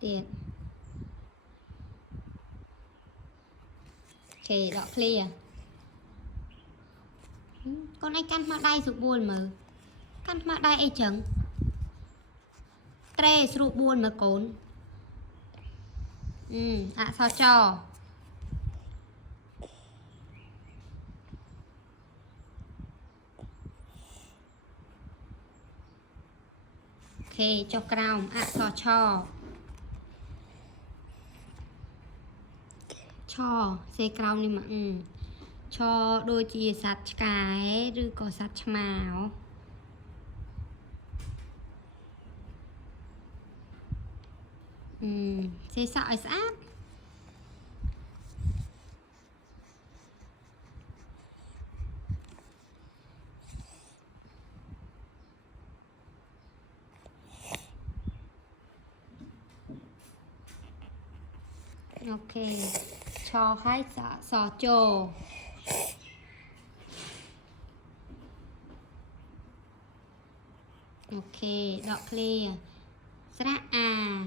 Tiệt. Ok, đọ clear. Con ấy căn mặt đai sụp buồn mà. Căn mặt đai ấy chẳng. Tre sụp buồn mà cốn. Sao cho. Ok, cho crown. Sao cho. Cho. Xe crown đi mà. Cho đôi chia sạch cái. Rồi có sạch màu. Xe sợi sát. Ok, cho khách sọ trồ. Ok, đọ clear. Sra à.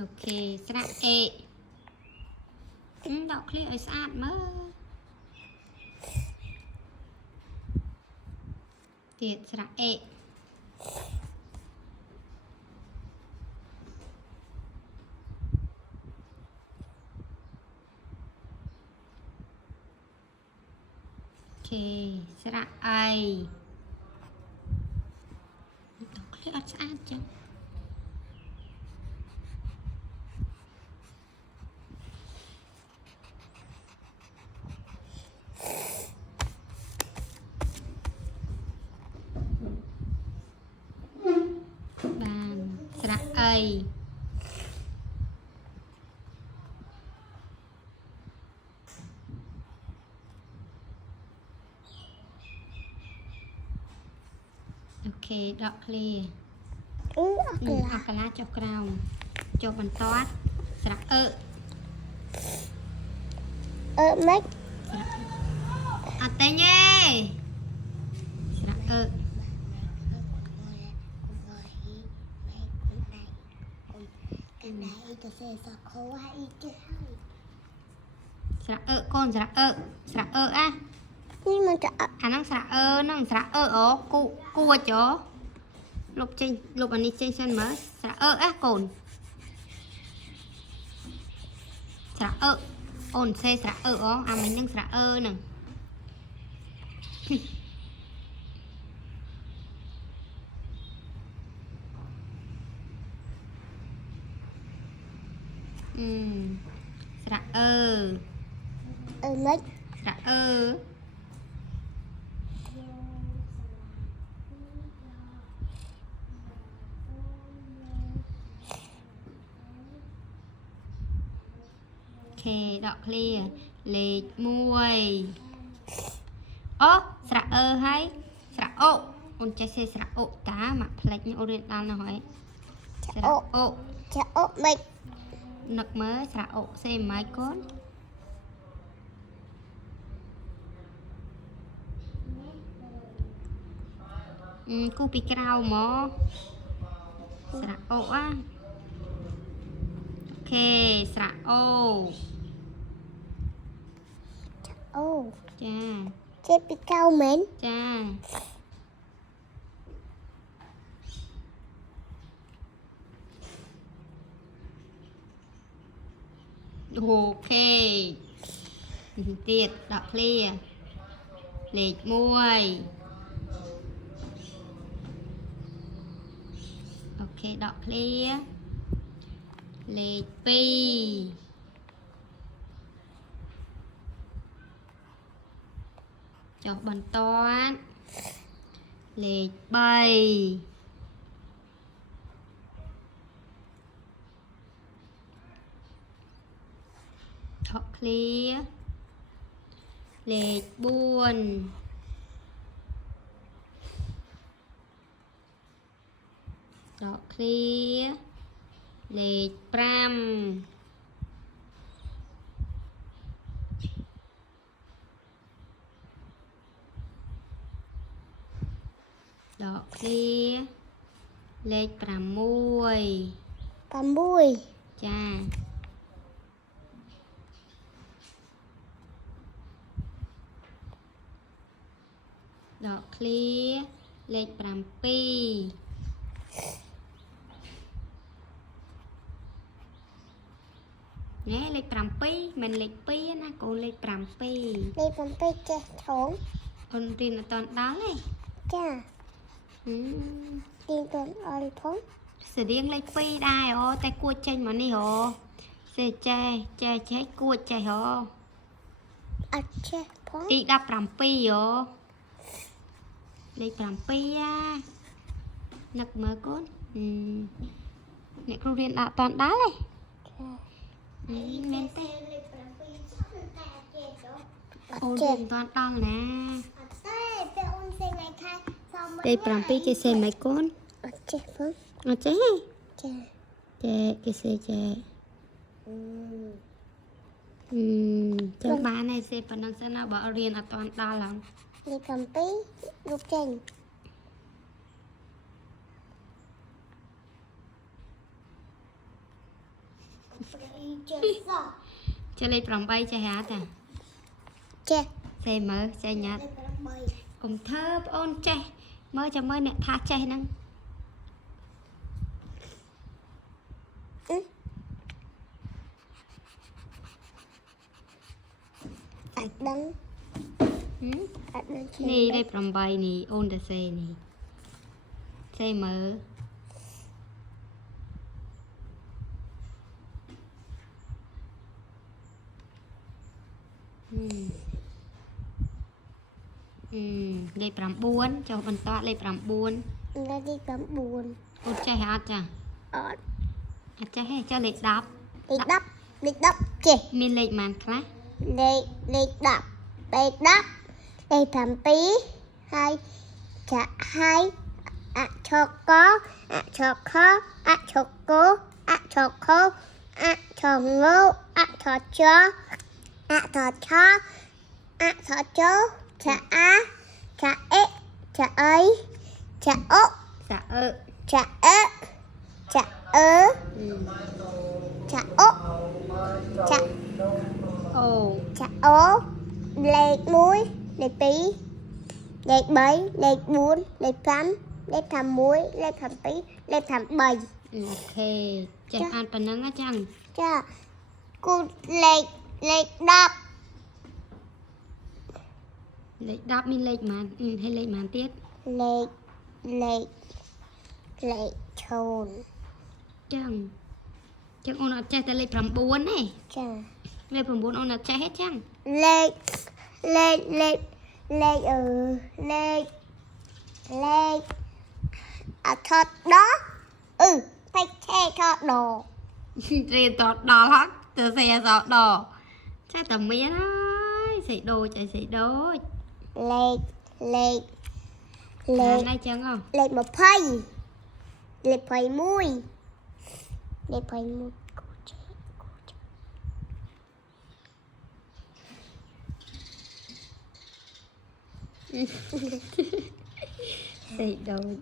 Ok, sra ệ. Đọ clear ở sát mơ. Tiệt sra ệ. Ok, sra ai. Đọ clear ở sát chứ. Bàn sra ai. Ok, đọ clear. Học cả lá cho crown. Cho bàn toát. Sra Mấy. Tên nhé. Sra sra con sra á. Nhưng mà Năng sra ó cua chó. Lục anh đi trên sân mới. Sra á cồn. Sra ổn xe sra ó. Mình nâng sra nè. Sra mấy. Sra ok, đọ clear. Lệch muôi. Sra hay. Sra ôn chạy xe sra tá mà lệch như ô riêng đal nào hỏi. Sra Chả mấy. Nực mới sra xe mấy con. Cô bị cao mà. Sra á. Ok, sra Chà. Chết bị cao mến. Chà. Ok. Tiệt, đọ clear. Lệch muôi. Ok, đọ clear. Lệch pi. Cho bàn toán. Lệch bay. Đọ clear. Lệch buồn. Đọ clear. Lệch pram. Đọc clear. Lệch 6. 6 Chà. Đọc clear. Lệch 7. Nè, lệch 7 mình lệch 2 ណាកូនលេខ 7 លេខ 7 ចេះធំ អូនរៀនអត់តាន់ដល់ទេ ចា ហឹម ទីតនអត់ធំ ស្រៀងលេខ 2 ដែរអូតែគួចចេញមកនេះអូសេចេះគួចចេះអូ អត់ចេះផង ទី17អូលេខ 7 អានឹកមើលកូនអ្នកគ្រូរៀនអត់តាន់ដល់ទេមែនទេ លេខ 7 តែអត់ចេះទៅ អូនរៀនអត់តាន់ដល់ណា អត់ទេពេលអូនសេថ្ងៃខែសម លេខ 7គេសេមិនកូន អត់ចេះផង អត់ចេះទេ ចា ចេះគេសេចេះចឹងបានហើយសេប៉ុណ្ណឹងសិនណាបើរៀនអត់តាន់ដល់ហ្នឹង លេខ 7រូបចេញចេះសោះ ចេះលេខ 8ចេះហ่าតា ចេះ សេមើលចេះញ៉ាត់ លេខ កុំធ្វើប្អូនចេះមើលចាំមើលអ្នកថាចេះហ្នឹង 8អត់ដឹងអត់ដឹង នេះលេខ 8នេះអូនតាសេនេះសេមើលលេខ 9ចុះបន្តលេខ 9 លេខ 9 អូនចេះអត់ចា អត់ អត់ចេះទេចុះលេខ 10 លេខ 10លេខ 10ចេះ មានលេខប៉ុន្មានខ្លះ លេខ 10លេខ 10លេខ 7ហើយចាក់ហើយអក្សរកអក្សរខអក្សរកអក្សរខអក្សរងអក្សរចអក្សរឆអក្សរចចាអាចាអេចាអីចាអ សាអឺ ចាអេចាអឺចាអចា អូ ចាអូលេខ1លេខ2លេខ3លេខ4លេខ5លេខ6លេខ7លេខ8 អូខេចេះអានប៉ុណ្ណឹងអញ្ចឹង ចាគូលេខ10 លេខ 10 មានលេខប៉ុន្មានហើយលេខប៉ុន្មានទៀត លេខឈូន ចឹងអូនអត់ចេះតែលេខ 9ទេ ចា លេខ 9 អូនអត់ចេះទេចឹង លេខលេខអថតដតែឆេថតដ រៀនតដល់ហត់ទៅសេអសដចេះតែមានហើយសេដូចអីសេដូច លេខ ណាស់ចឹងហ៎ លេខ 20លេខ 21លេខ 21គូចេះ សេដូច